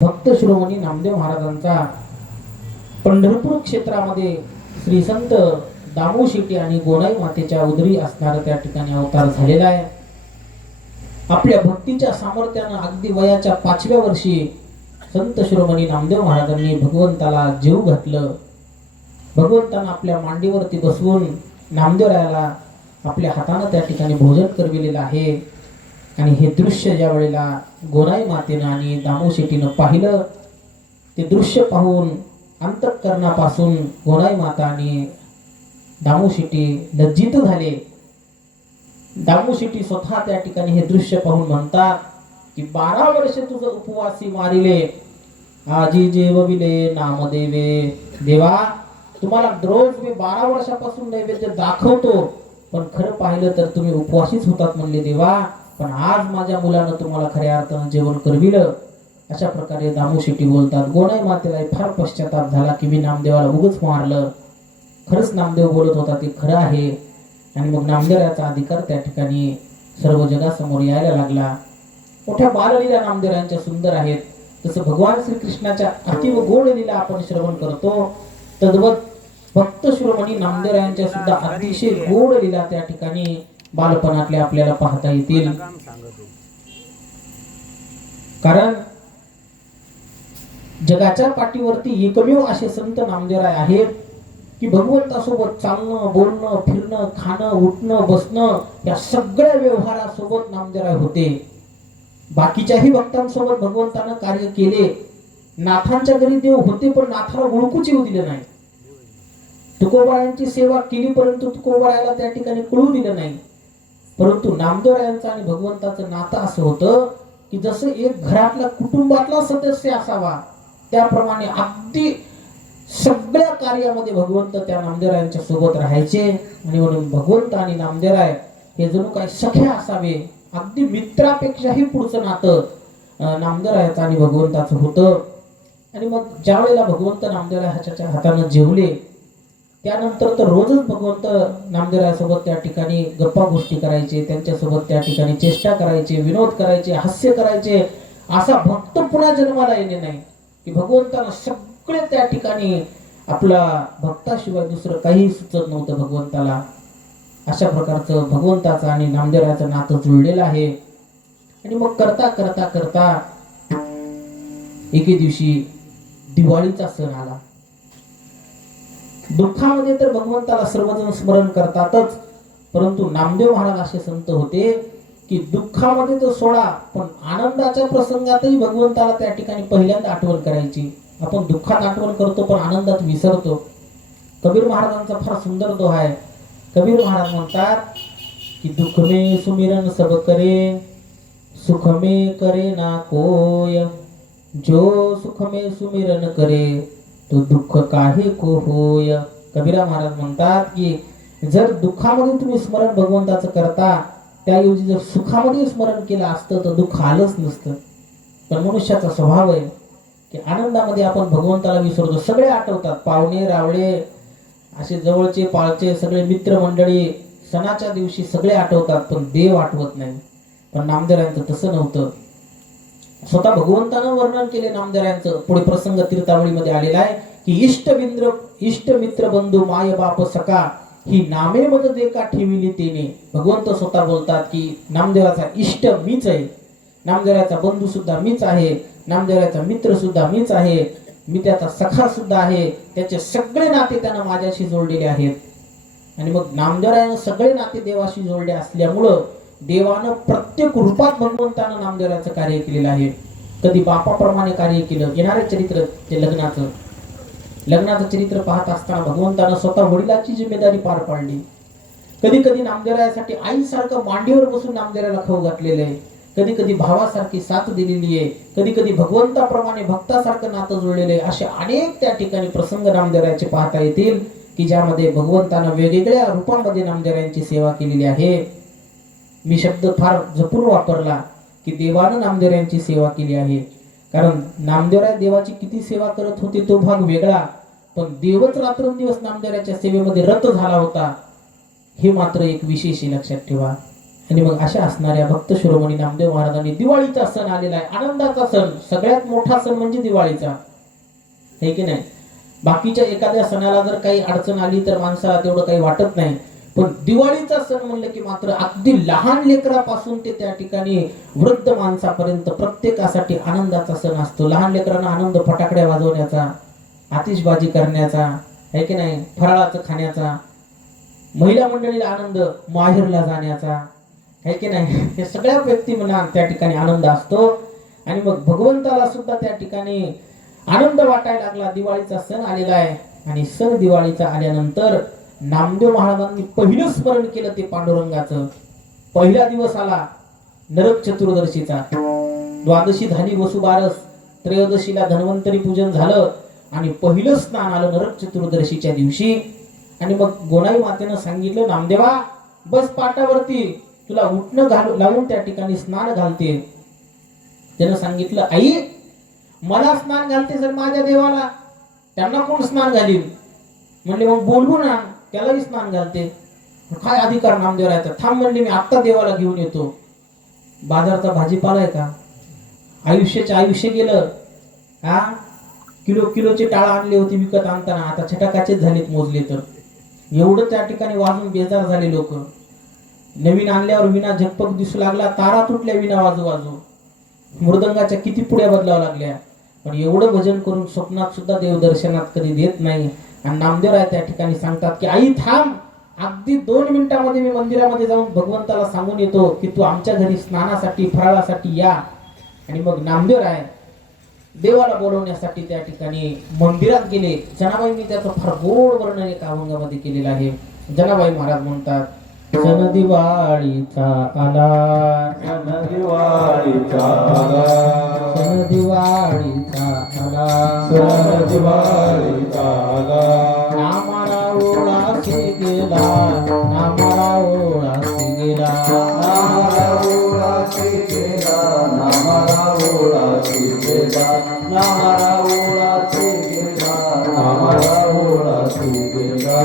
भक्त शिरोमणी नामदेव महाराजांचा पंढरपूर क्षेत्रामध्ये श्री संत दामू शेट्टी आणि गोनाई मातेच्या उदरी असणारा त्या ठिकाणी अवतार झालेला आहे. आपल्या भक्तीच्या सामर्थ्यानं अगदी वयाच्या 5व्या वर्षी संत शिरोमणी नामदेव महाराजांनी भगवंताला जीव घातलं. भगवंतांना आपल्या मांडीवरती बसवून नामदेवरायाला आपल्या हाताने त्या ठिकाणी भोजन करविलेलं आहे. आणि हे दृश्य ज्या वेळेला गोनाई मातेनं आणि दामू शेट्टीनं पाहिलं, ते दृश्य पाहून अंतःकरणापासून गोनाई माता आणि दामू शेट्टी लज्जित झाले. दामू शेट्टी स्वतः त्या ठिकाणी हे दृश्य पाहून म्हणतात की 12 वर्ष तुझं उपवासी मारिले, आजी जेवविले नामदेवे. देवा, तुम्हाला रोज मी 12 वर्षापासून नैवेद्य दाखवतो, पण खरं पाहिलं तर तुम्ही उपवासीच होतात म्हणले देवा. पण आज माझ्या मुलानं तुम्हाला खऱ्या अर्थानं जेवण करविलं. अशा प्रकारे दामू शेट्टी बोलतात. गोनाई मातेला फार पश्चाताप झाला की मी नामदेवाला उगच मारलं. खरंच नामदेव बोलत होता ते खरं आहे. आणि मग नामदेवाचा अधिकार त्या ठिकाणी सर्व जगासमोर यायला लागला. मोठ्या बाललीला नामदेवांच्या सुंदर आहेत. तसं भगवान श्रीकृष्णाच्या अतिव गोड लीला आपण श्रवण करतो, तद्वत भक्त शिरोमणी नामदेवांच्या सुद्धा अतिशय गोड लीला त्या ठिकाणी बालपणातल्या आपल्याला पाहता येतील. कारण जगाच्या पाठीवरती एकमेव असे संत नामदेवराय आहेत की भगवंतासोबत चालणं, बोलणं, फिरणं, खाणं, उठणं, बसणं या सगळ्या व्यवहारासोबत नामदेवराय होते. बाकीच्याही भक्तांसोबत भगवंतानं कार्य केले. नाथांच्या घरी देव होते, पण नाथाला ओळखूच येऊ दिले नाही. तुकोबारायांची सेवा केली, परंतु तुकोबारायाला त्या ठिकाणी कळू दिलं नाही. परंतु नामदेवरायांचं आणि भगवंताचं नातं असं होतं की जसं एक घरातला कुटुंबातला सदस्य असावा, त्याप्रमाणे अगदी सगळ्या कार्यामध्ये भगवंत त्या नामदेवरायांच्या सोबत राहायचे. आणि म्हणून भगवंत आणि नामदेवराय हे जणू काही सखे असावे. अगदी मित्रापेक्षाही पुढचं नातं नामदेवरायाचं आणि भगवंताचं होतं. आणि मग ज्या वेळेला भगवंत नामदेवरायाच्या हातानं जेवले, त्यानंतर तर रोजच भगवंत नामदेवरायासोबत त्या ठिकाणी गप्पा गोष्टी करायचे, त्यांच्यासोबत त्या ठिकाणी चेष्टा करायचे, विनोद करायचे, हास्य करायचे. असा भक्त पुन्हा जन्माला येणे नाही की भगवंताला सगळे त्या ठिकाणी आपला भक्ताशिवाय दुसरं काही सुचत नव्हतं भगवंताला. अशा प्रकारचं भगवंताचं आणि नामदेवरायाचं नातं जुळलेलं आहे. आणि मग करता करता करता एके दिवशी दिवाळीचा सण आला. दुःखामध्ये तर भगवंताला सर्वजण स्मरण करतातच, परंतु नामदेव महाराज असे संत होते की दुःखामध्ये तो सोडा, पण आनंदाच्या प्रसंगातही भगवंताला त्या ठिकाणी पहिल्यांदा आठवण करायची. आपण दुःखात आठवण करतो, पण आनंदात विसरतो. कबीर महाराजांचा फार सुंदर दोहा आहे. कबीर महाराज म्हणतात की दुःख में सुमिरन सब करे, सुख में करे ना कोय, जो सुख में सुमिरन करे तो दुःख काहे को होय. कबीरा महाराज म्हणतात की जर दुःखामध्ये तुम्ही स्मरण भगवंताचं करता, त्याऐवजी जर सुखामध्ये स्मरण केलं असतं तर दुःख आलंच नसतं. पण मनुष्याचा स्वभाव आहे की आनंदामध्ये आपण भगवंताला विसरतो. सगळे आठवतात, पाहुणे रावळे, असे जवळचे पाळचे सगळे मित्रमंडळी, सणाच्या दिवशी सगळे आठवतात, पण देव आठवत नाही. पण नामदेवरायांचं तसं नव्हतं. स्वतः भगवंतानं वर्णन केले नामदेवरायांचं. पुढे प्रसंग तीर्थावळीमध्ये आलेला आहे की इष्ट मित्र बंधू माय बाप सखा, ही नामे मद देका ठेविली तेने. भगवंत स्वतः बोलतात की नामदेवाचा इष्ट मीच आहे, नामदेवाचा बंधू सुद्धा मीच आहे, नामदेवाचा मित्र सुद्धा मीच आहे, मी त्याचा सखा सुद्धा आहे. त्याचे सगळे नाते त्यानं माझ्याशी जोडलेले आहेत. आणि मग नामदेवरायानं सगळे नाते देवाशी जोडले असल्यामुळं देवानं प्रत्येक रूपात भगवंतानं नामदेवरायाचं कार्य केलेलं आहे. कधी बापाप्रमाणे कार्य केलं. येणारे चरित्र ते लग्नाचं चरित्र पाहत असताना भगवंतानं स्वतः वडिलाची जिम्मेदारी पार पाडली. कधी कधी नामदेवरायासाठी आईसारखं मांडीवर बसून नामदेवरायाला खाऊ घातलेलं आहे. कधी कधी भावासारखी साथ दिलेली आहे. कधी कधी भगवंताप्रमाणे भक्तासारखं नातं जुळलेलं आहे. असे अनेक त्या ठिकाणी प्रसंग नामदेवरायाचे पाहता येतील की ज्यामध्ये भगवंतानं वेगवेगळ्या रूपांमध्ये नामदेवरायांची सेवा केलेली आहे. मी शब्द फार जपून वापरला की देवानं नामदेवरायांची सेवा केली आहे. कारण नामदेवराय देवाची किती सेवा करत होते तो भाग वेगळा, पण देवच रात्रंदिवस नामदेवरायाच्या सेवेमध्ये रत झाला होता, हे मात्र एक विशेष लक्षात ठेवा. आणि मग अशा असणाऱ्या भक्त शिरोमणी नामदेव महाराजांनी दिवाळीचा सण आलेला आहे, आनंदाचा सण, सगळ्यात मोठा सण म्हणजे दिवाळीचा, हे की नाही. बाकीच्या एखाद्या सणाला जर काही अडचण आली तर माणसाला तेवढं काही वाटत नाही, पण दिवाळीचा सण म्हणलं की मात्र अगदी लहान लेकरापासून ते त्या ठिकाणी वृद्ध माणसापर्यंत प्रत्येकासाठी आनंदाचा सण असतो. लहान लेकरांना आनंद फटाकड्या वाजवण्याचा, आतिषबाजी करण्याचा, आहे की नाही, फराळाचं खाण्याचा. महिला मंडळीला आनंद माहेरला जाण्याचा, आहे की नाही. हे सगळ्या व्यक्तींना त्या ठिकाणी आनंद असतो. आणि मग भगवंताला सुद्धा त्या ठिकाणी आनंद वाटायला लागला. दिवाळीचा सण आलेला आहे आणि सण दिवाळीचा आल्यानंतर नामदेव महाराजांनी पहिलं स्मरण केलं ते पांडुरंगाचं. पहिला दिवस आला नरक चतुर्दशीचा, द्वादशी झाली वसुबारस, त्रयोदशीला धन्वंतरी पूजन झालं आणि पहिलं स्नान आलं नरक चतुर्दशीच्या दिवशी. आणि मग गोनाई मातेनं सांगितलं, नामदेवा बस पाटावरती, तुला उठणं लावून त्या ठिकाणी स्नान घालते. त्यानं सांगितलं, आई मला स्नान घालते सर माझ्या देवाला, त्यांना कोण स्नान घालील? म्हणले मग बोलवू ना, त्यालाही स्नान घालते. काय अधिकार नामदेवरायचा? थांब म्हणले, मी आत्ता देवाला घेऊन येतो. बाजारचा भाजीपाला आहे का? आयुष्याचे आयुष्य गेलं. हा किलोचे टाळ आणले होते विकत आणताना, आता छटाकाचेच झालेत मोजले तर. एवढं त्या ठिकाणी वाजून बेजार झाले लोक. नवीन आणल्यावर विना झगपग दिसू लागला, तारा तुटल्या विना वाजू वाजू. मृदंगाच्या किती पुड्या बदलाव्या लागल्या. पण एवढं भजन करून स्वप्नात सुद्धा देवदर्शनात कधी देत नाही. आणि नामदेवराय त्या ठिकाणी सांगतात की आई थांब, अगदी 2 मिनिटांमध्ये मी मंदिरामध्ये जाऊन भगवंताला सांगून येतो की तू आमच्या घरी स्नानासाठी फराळासाठी या. आणि मग नामदेवराय देवाला बोलवण्यासाठी त्या ठिकाणी मंदिरात गेले. जनाबाईंनी त्याचं फार गोड वर्णन एका अभंगामध्ये केलेलं आहे. जनाबाई महाराज म्हणतात, सण दिवाळीचा आला, सण दिवाळीचा आला, सण दिवाळीचा आला, सण दिवाळीचा आला. नामाला ओळाशी गेला, नामाला ओळाशी गेला, नामाला ओळाशी गेला, नामाला ओळाशी गेला, नामाला ओळाशी गेला, नामाला ओळाशी गेला.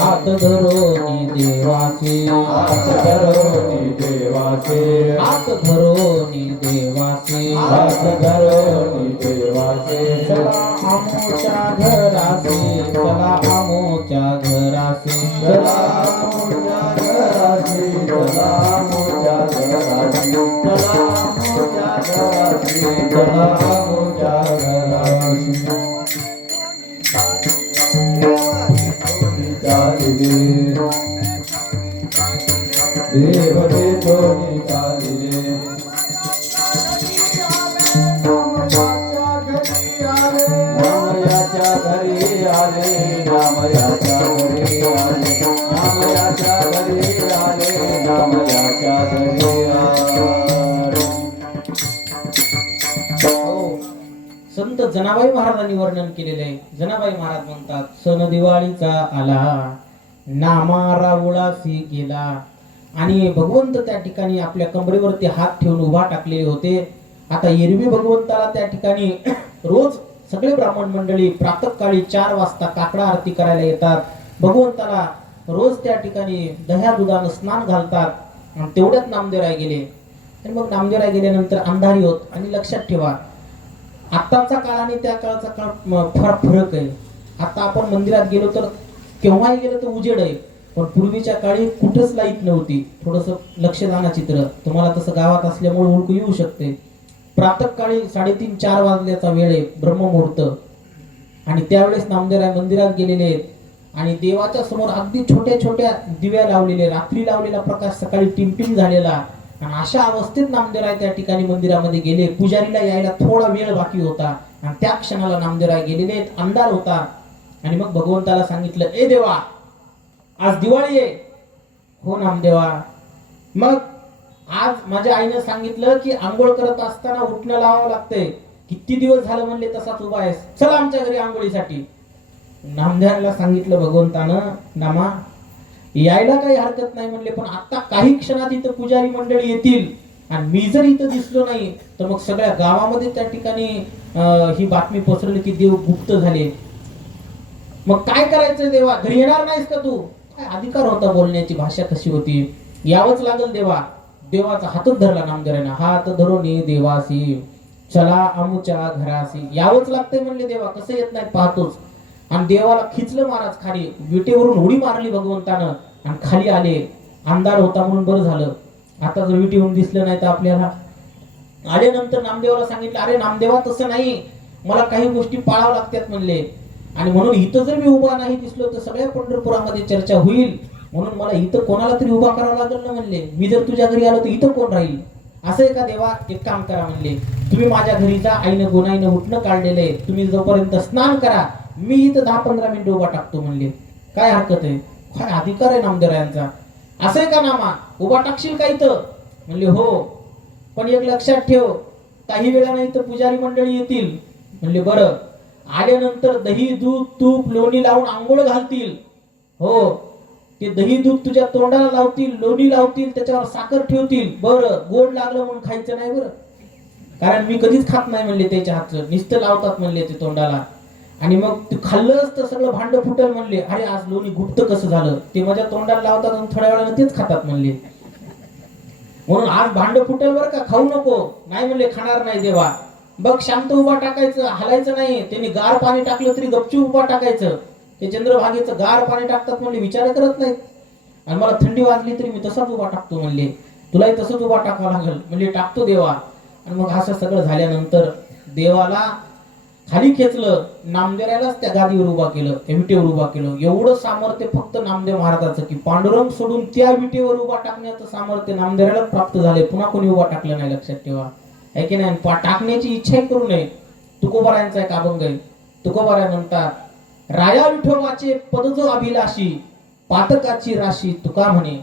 हात धरोनी देवाचे, हात धरोनी देवाचे, हात धरोनी देवाचे, हात धरोनी देवाचे. चला आमोच्या घराचे, चला आमोच्या घराचे, चला आमोच्या घराची, चला आमोच्या घराची, चला आमोच्या घराची, चला आमोच्या घराची. देव देवनी चालिले, नामयाच्या घरी आले, नामयाच्या घरी आले, नामयाच्या घरी आले, नामयाच्या घरी आले. हो, संत जनाबाई महाराजांनी वर्णन केलेले आहे. जनाबाई महाराज म्हणतात, सण दिवाळीचा आला, नामा रावळासी गेला. आणि भगवंत त्या ठिकाणी आपल्या कमरेवरती हात ठेवून उभा टाकलेले होते. आता एरवी भगवंताला त्या ठिकाणी रोज सगळे ब्राह्मण मंडळी प्रातःकाळी 4 वाजता काकडा आरती करायला येतात. भगवंताला रोज त्या ठिकाणी दह्या दुधानं स्नान घालतात. आणि तेवढ्यात नामदेवराय गेले. आणि मग नामदेवराय गेल्यानंतर अंधारी होत. आणि लक्षात ठेवा, आत्ताचा काळ आणि त्या काळाचा काळ फार फरक आहे. आता आपण मंदिरात गेलो तर केव्हाही गेलो तर उजेड आहे, पण पूर्वीच्या काळी कुठंच लाईट नव्हती. थोडंसं लक्ष दाना चित्र, तुम्हाला तसं गावात असल्यामुळे ओळखू येऊ शकते. प्रातःकाळी 3:30-4 वाजल्याचा वेळ आहे, ब्रह्ममुहूर्त. आणि त्यावेळेस नामदेवराय मंदिरात गेलेले आहेत. आणि देवाच्या समोर अगदी छोट्या छोट्या दिव्या लावलेले, रात्री लावलेला प्रकाश सकाळी टिमटिम झालेला. आणि अशा अवस्थेत नामदेवराय त्या ठिकाणी मंदिरामध्ये गेले. पुजारीला यायला थोडा वेळ बाकी होता आणि त्या क्षणाला नामदेवराय गेलेले आहेत. अंधार होता. आणि मग भगवंताला सांगितलं, ए देवा आज दिवाळी आहे. हो नामदेवा. मग आज माझ्या आईने सांगितलं की आंघोळ करत असताना उठणं लावावं लागतंय. किती दिवस झालं म्हणले तसाच उभा आहेस, चला आमच्या घरी आंघोळीसाठी. नामदेवाला सांगितलं भगवंतानं, नामा यायला काही हरकत नाही म्हणले, पण आता काही क्षणात इथं पुजारी मंडळी येतील आणि मी जर इथं दिसलो नाही तर मग सगळ्या गावामध्ये त्या ठिकाणी ही बातमी पसरली की देव गुप्त झाले. मग काय करायचं देवा, घरी येणार नाहीस का तू? काय अधिकार होता बोलण्याची, भाषा कशी होती? यावंच लागल देवा. देवाचा हातच धरला नामदेवाने. हात धरून देवासी चला आमुच्या घरासी. यावंच लागतंय म्हणले देवा, कसं येत नाही पाहतोच. आणि देवाला खिचलं महाराज खाली, विटेवरून उडी मारली भगवंतानं आणि खाली आले. अंधार होता म्हणून बरं झालं, आता जर विटेवरून दिसलं नाही तर आपल्याला. आल्यानंतर नामदेवाला सांगितलं, अरे नामदेवा तसं नाही, मला काही गोष्टी पाळावं लागतात म्हणले. आणि म्हणून इथं जर मी उभा नाही दिसलो तर सगळ्या पंढरपुरामध्ये चर्चा होईल, म्हणून मला इथं कोणाला तरी उभा करावं लागेल ना म्हणले. मी जर तुझ्या घरी आलो तर इथं कोण राहील. असं आहे का देवा, एक काम करा म्हणले, तुम्ही माझ्या घरी जा, आईनं गोनाईनं उठणं काढलेलं आहे, तुम्ही जोपर्यंत स्नान करा, मी इथं 10-15 मिनिटं उभा टाकतो म्हणले. काय हरकत आहे, काय अधिकार आहे नामदेवरायांचा. असं आहे का नामा, उभा टाकशील का इथं म्हणले. हो, पण एक लक्षात ठेव, काही वेळानं इथं पुजारी मंडळी येतील म्हणले. बरं, आल्यानंतर दही दूध तूप लोणी लावून आंघोळ घालतील. हो, ते दही दूध तुझ्या तोंडाला लावतील, लोणी लावतील, त्याच्यावर साखर ठेवतील. बरं, गोड लागलं म्हणून खायचं नाही बरं, कारण मी कधीच खात नाही म्हणले त्याच्या हातचं, नुसतं लावतात म्हणले ते तोंडाला. आणि मग तू खाल्लंच तर सगळं भांड फुटल म्हणले. अरे आज लोणी गुप्त कसं झालं, ते माझ्या तोंडाला लावतात आणि थोड्या वेळानं तेच खातात म्हणले. म्हणून आज भांड फुटल बरं का, खाऊ नको. नाही म्हणले, खाणार नाही देवा. बघ, शांत उभा टाकायचं, हलायचं नाही. त्यांनी गार पाणी टाकलं तरी गपचूप उभा टाकायचं. ते चंद्रभागेचं गार पाणी टाकतात म्हणले, विचार करत नाहीत. आणि मला थंडी वाजली तरी मी तसाच उभा टाकतो म्हणले. तुलाही तसंच उभा टाकावं लागेल म्हणले. टाकतो देवा. आणि मग असं सगळं झाल्यानंतर देवाला खाली खेचलं, नामदेवालाच त्या गादीवर उभा केलं, त्या विटेवर उभा केलं. एवढं सामर्थ्य फक्त नामदेव महाराजाचं, की पांडुरंग सोडून त्या विटेवर उभा टाकण्याचं सामर्थ्य नामदेवाला प्राप्त झाले. पुन्हा कोणी उभा टाकलं नाही, लक्षात ठेवा. आहे की नाही. टाकण्याची इच्छाही करू नये. तुकोबारायांचा एक अभंग आहे. तुकोबाराय म्हणतात, राया विठोबाचे पद जो अभिलाषी, पातकाची राशी तुका म्हणे.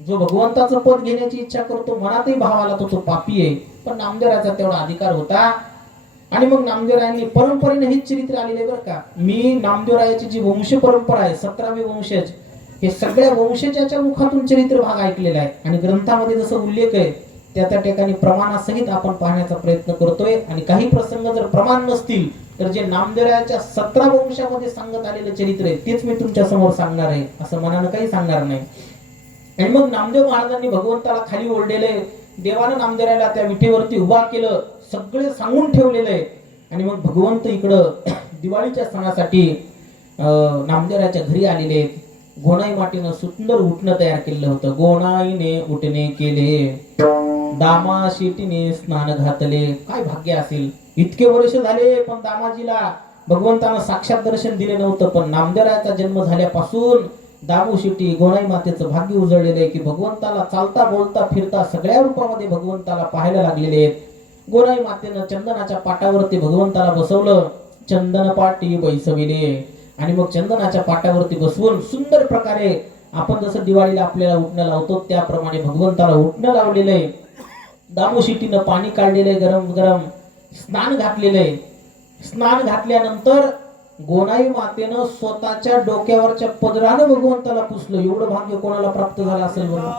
जो भगवंताचं पद घेण्याची इच्छा करतो, मनातही भाव आला तो पापी आहे. पण नामदेवरायाचा तेवढा अधिकार होता. आणि मग नामदेवरायांनी परंपरेने हेच चरित्र आलेले बरं का. मी नामदेवरायाची जी वंश परंपरा आहे, 17वे वंशज, हे सगळ्या वंशजाच्या मुखातून चरित्र भाग ऐकलेला आहे. आणि ग्रंथामध्ये जसं उल्लेख आहे त्या ठिकाणी प्रमाणासहित आपण पाहण्याचा प्रयत्न करतोय. आणि काही प्रसंग जर प्रमाण नसतील तर जे नामदेवरायाच्या 17 वंशामध्ये सांगत आलेलं चरित्र आहे तेच मी तुमच्या समोर सांगणार आहे, असं मनानं काही सांगणार नाही. आणि मग नामदेव महाराजांनी भगवंताला खाली ओढलेले, देवानं नामदेवरायाला त्या विठेवरती उभा केलं, सगळे सांगून ठेवलेलं आहे. आणि मग भगवंत इकडं दिवाळीच्या सणासाठी नामदेवरायाच्या घरी आलेले आहेत. गोणाई मातीनं सुंदर उठणं तयार केलं होतं. गोणाईने उठणे केले, दामा शेटीने स्नान घातले. काय भाग्य असेल, इतके वर्ष झाले पण दामाजीला भगवंतानं साक्षात दर्शन दिले नव्हतं. पण नामदेवरायाचा जन्म झाल्यापासून दामू शेट्टी गोणाई मातेचं भाग्य उजळलेलं आहे, की भगवंताला चालता बोलता फिरता सगळ्या रूपामध्ये भगवंताला पाहायला लागलेले आहेत. गोणाई मातेनं चंदनाच्या पाटावरती भगवंताला बसवलं, चंदन पाटी बैसविले. आणि मग चंदनाच्या पाटावरती बसवून सुंदर प्रकारे आपण जसं दिवाळीला आपल्याला उठणं लावतो त्याप्रमाणे भगवंताला उठणं लावलेलं आहे. दामू शेट्टीनं पाणी काढलेलं आहे, गरम गरम स्नान घातलेलं आहे. स्नान घातल्यानंतर गोणाई मातेनं स्वतःच्या डोक्यावरच्या पदरानं भगवंताला पुसलं. एवढं भाग्य कोणाला प्राप्त झालं असेल बरं.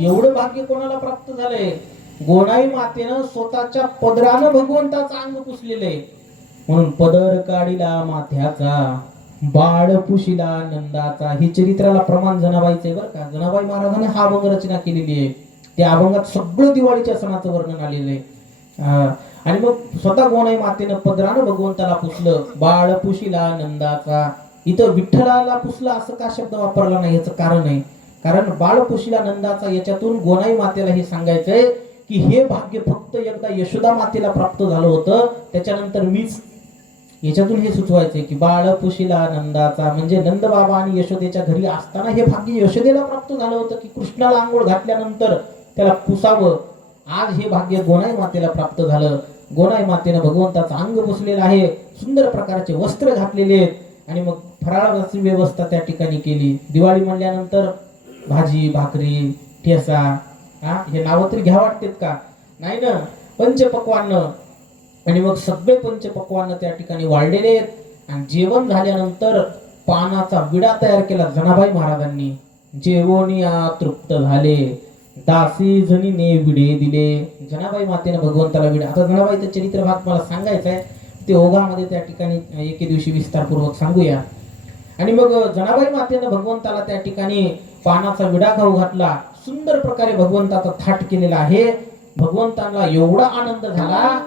एवढं भाग्य कोणाला प्राप्त झालंय. गोणाई मातेनं स्वतःच्या पदरानं भगवंताचं अंग पुसलेलं आहे. म्हणून पदर काढिला माथ्याचा, बाळ पुशिला नंदाचा. हे चरित्राला प्रमाण जनाबाईचं आहे बरं का. जनाबाई महाराजांनी हा अभंग रचना केलेली आहे. त्या अभंगात सगळं दिवाळीच्या सणाचं वर्णन आलेलं आहे. आणि मग स्वतः गोणाई मातेनं पदरानं भगवंताला पुसलं, बाळ पुशिला नंदाचा. इथं विठ्ठलाला पुसला असं का शब्द वापरला नाही, याचं कारण आहे. कारण बाळ पुशिला नंदाचा याच्यातून गोणाई मातेला हे सांगायचंय की हे भाग्य फक्त एकदा यशोदा मातेला प्राप्त झालं होतं, त्याच्यानंतर मीच याच्यातून हे सुचवायचंय की बाळ पुशिला नंदाचा, म्हणजे नंद बाबा आणि यशोदेच्या घरी असताना हे भाग्य यशोदेला प्राप्त झालं होतं की कृष्णाला आंघोळ घातल्यानंतर त्याला पुसावं. आज हे भाग्य गोनाई मातेला प्राप्त झालं. गोनाई मातेनं भगवंताचं अंग पुसलेलं आहे, सुंदर प्रकारचे वस्त्र घातलेले आहेत आणि मग फराळाची व्यवस्था त्या ठिकाणी केली. दिवाळी म्हणल्यानंतर भाजी भाकरी ठेसा, हे नावं तरी घ्या वाटतेत का? नाही ना. पंचपक्वान्न, आणि मग सगळे पंचपक्वान्न त्या ठिकाणी वाढलेले आहेत आणि जेवण झाल्यानंतर पानाचा विडा तयार केला जनाबाई महाराजांनी. जेवोनिया तृप्त झाले, दासी जणीने विडे दिले. जनाबाई मातेने भगवंताला विडा. आता जनाबाईचं चरित्र भाग मला सांगायचा आहे, ते ओघामध्ये त्या ठिकाणी एके दिवशी विस्तारपूर्वक सांगूया. आणि मग जनाबाई मातेने भगवंताला त्या ठिकाणी पानाचा विडा खाऊ घातला. सुंदर प्रकारे भगवंताचा थाट केलेला आहे. भगवंताला एवढा आनंद झाला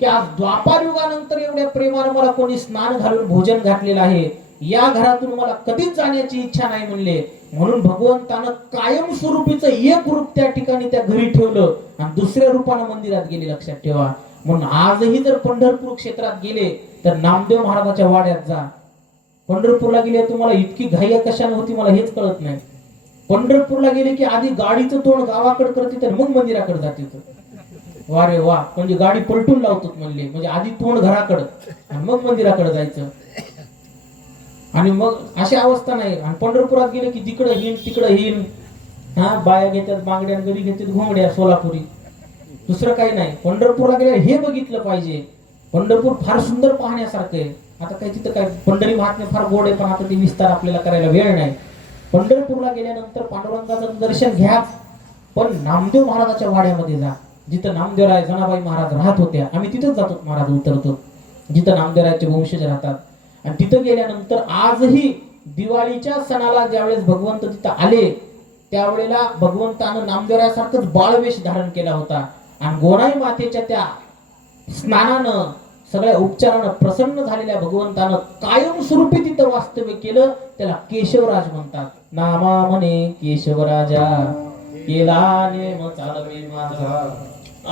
की आज द्वापार युगानंतर एवढ्या प्रेमानं मला कोणी स्नान घालून भोजन घातलेलं आहे, या घरातून मला कधीच जाण्याची इच्छा नाही म्हणले. म्हणून भगवंतानं कायमस्वरूपीचं एक रूप त्या ठिकाणी त्या घरी ठेवलं आणि दुसऱ्या रूपानं मंदिरात गेले. लक्षात ठेवा. म्हणून आजही जर पंढरपूर क्षेत्रात गेले तर नामदेव महाराजाच्या वाड्यात जा. पंढरपूरला गेले तुम्हाला इतकी घाई कशाने होती मला हेच कळत नाही. पंढरपूरला गेले की आधी गाडीचं तोंड गावाकडे करते तर मग मंदिराकडे जाते. वा रे वा, म्हणजे गाडी पलटून लावतात म्हणले, म्हणजे आधी तोंड घराकडं आणि मग मंदिराकडे जायचं. आणि मग अशी अवस्था नाही. आणि पंढरपुरात गेले की तिकडं हिन तिकडं हिन, बाया घेतात बांगड्या, गडी घेतात घोंगड्या सोलापुरी, दुसरं काही नाही. पंढरपूरला गेले हे बघितलं पाहिजे. पंढरपूर फार सुंदर पाहण्यासारखं आहे. आता काही तिथं काय पंढरी महात्म्य फार गोड आहे, पण आता ते विस्तार आपल्याला करायला वेळ नाही. पंढरपूरला गेल्यानंतर पांडुरंगाचं दर्शन घ्या, पण नामदेव महाराजाच्या वाड्यामध्ये जा, जिथं नामदेवराय जनाबाई महाराज राहत होत्या. आम्ही तिथंच जातो, महाराज उतरतो जिथं नामदेवरायचे वंशज राहतात. आणि तिथं गेल्यानंतर आजही दिवाळीच्या सणाला ज्यावेळेस भगवंत तिथं आले त्यावेळेला भगवंतानं नामदेवरायासारखंच बाळवेश धारण केला होता. आणि गोनाई मातेच्या त्या स्नानानं सगळ्या उपचारानं प्रसन्न झालेल्या भगवंतानं कायमस्वरूपी तिथं वास्तव्य केलं. त्याला केशवराज म्हणतात. नामा म्हणे केशवराजा, केला नेम चालवे माझा.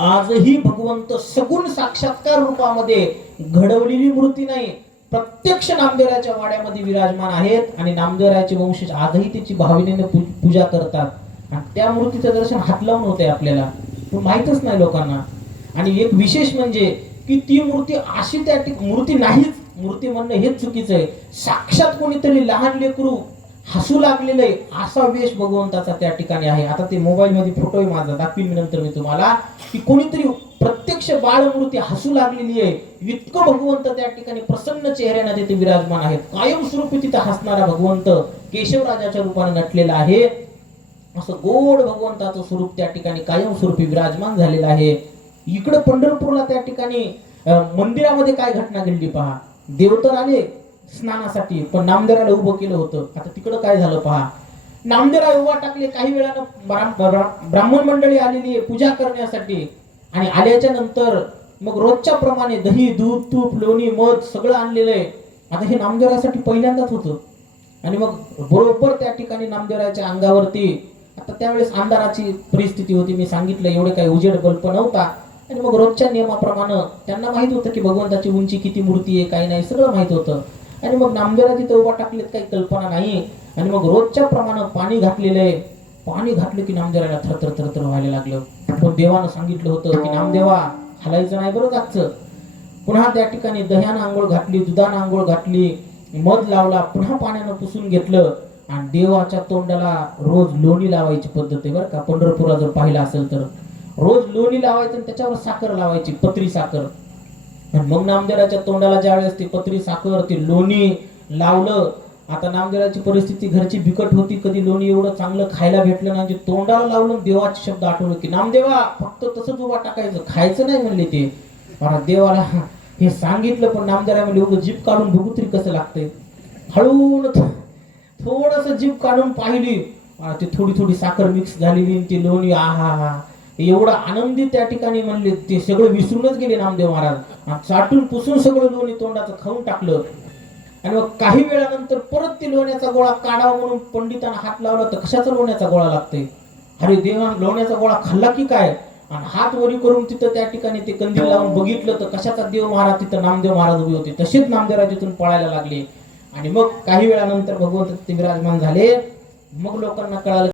आजही भगवंत सगुण साक्षात्कार रूपामध्ये घडवलेली मूर्ती नाही, प्रत्यक्ष नामदेवरायाच्या वाड्यामध्ये विराजमान आहेत आणि नामदेवरायाचे वंशज आजही त्याची भावनेने पूजा करतात. आणि त्या मूर्तीचं दर्शन हात लावून होते आपल्याला, पण माहीतच नाही लोकांना. आणि एक विशेष म्हणजे की ती मूर्ती अशी त्या मूर्ती नाहीच, मूर्ती म्हणणं हेच चुकीचं आहे. साक्षात कोणीतरी लहान लेकरू हसू लागलेलं आहे असा वेश भगवंताचा त्या ठिकाणी आहे. आता ते मोबाईल मध्ये फोटो आहे माझा, दाखवीन मी नंतर मी तुम्हाला, की कोणीतरी प्रत्यक्ष बाळमूर्ती हसू लागलेली आहे. इतकं भगवंत त्या ठिकाणी प्रसन्न चेहऱ्याने तिथे विराजमान आहेत. कायमस्वरूपी तिथे हसणारा भगवंत केशवराजाच्या रूपाने नटलेला आहे. असं गोड भगवंताचं स्वरूप त्या ठिकाणी कायमस्वरूपी विराजमान झालेलं आहे. इकडं पंढरपूरला त्या ठिकाणी मंदिरामध्ये काय घटना घडली पहा. देवतर आले स्नानासाठी, पण नामदेवराला उभं केलं होतं. आता तिकडं काय झालं पहा. नामदेवराय उभा टाकले, काही वेळानं ब्राह्मण मंडळी आलेली आहे पूजा करण्यासाठी. आणि आल्याच्या नंतर मग रोजच्या प्रमाणे दही दूध तूप लोणी मध सगळं आणलेलं आहे. आता हे नामदेवरासाठी पहिल्यांदाच होतं. आणि मग बरोबर त्या ठिकाणी नामदेवराच्या अंगावरती, आता त्यावेळेस अंधाराची परिस्थिती होती, मी सांगितलं एवढे काही उजेड बल्ब नव्हता. आणि मग रोजच्या नियमाप्रमाणे त्यांना माहित होतं की भगवंताची उंची किती मूर्ती आहे काही नाही सगळं माहित होतं. आणि मग नामदेवरा तिथं उभा टाकलेत काही कल्पना नाही. आणि मग रोजच्या प्रमाणे पाणी घातलेलं आहे. पाणी घातलं की नामदेवाला थरथर थरथर व्हायला लागलं. पण देवानं सांगितलं होतं की नामदेवा हलायचं नाही बरं जागचं. पुन्हा त्या ठिकाणी दह्यानं आंघोळ घातली, दुधानं आंघोळ घातली, मध लावला, पुन्हा पाण्यानं पुसून घेतलं. आणि देवाच्या तोंडाला रोज लोणी लावायची पद्धत आहे बरं का. पंढरपूरला जर पाहिलं असेल तर रोज लोणी लावायचं आणि त्याच्यावर साखर लावायची, पत्री साखर. मग नामदेवाच्या तोंडाला ज्यावेळेस ती पत्री साखर ते लोणी लावलं. आता नामदेवाची परिस्थिती घरची बिकट होती, कधी लोणी एवढं चांगलं खायला भेटलं नाही. तोंडाला लावलं देवाचे शब्द आठवले की नामदेवा फक्त तसंच उभा टाकायचं, खायचं नाही म्हणले ते. देवाला हे सांगितलं, पण नामदेवा म्हणले उभं जीभ काढून बघू तरी कसं लागतंय. हळून थोडस जीभ काढून पाहिली, ते थोडी थोडी साखर मिक्स झालेली ती लोणी, आहा हा एवढं आनंदी त्या ठिकाणी म्हणले ते सगळं विसरूनच गेले नामदेव महाराज. चाटून पुसून सगळं लोणी तोंडाचं खाऊन टाकलं. आणि मग काही वेळानंतर परत ते लोण्याचा गोळा काढावा म्हणून पंडितांना हात लावला तर कशाचा लोण्याचा गोळा लागतोय. अरे देवा लोण्याचा गोळा खाल्ला की काय. आणि हात वरी करून तिथं त्या ठिकाणी ते कंदील लावून बघितलं तर कशाचा देव महाराज तिथं नामदेव महाराज उभे होते. तसेच नामदेवराज तिथून पळायला लागले आणि मग काही वेळानंतर भगवंत तिथे विराजमान झाले. मग लोकांना कळालं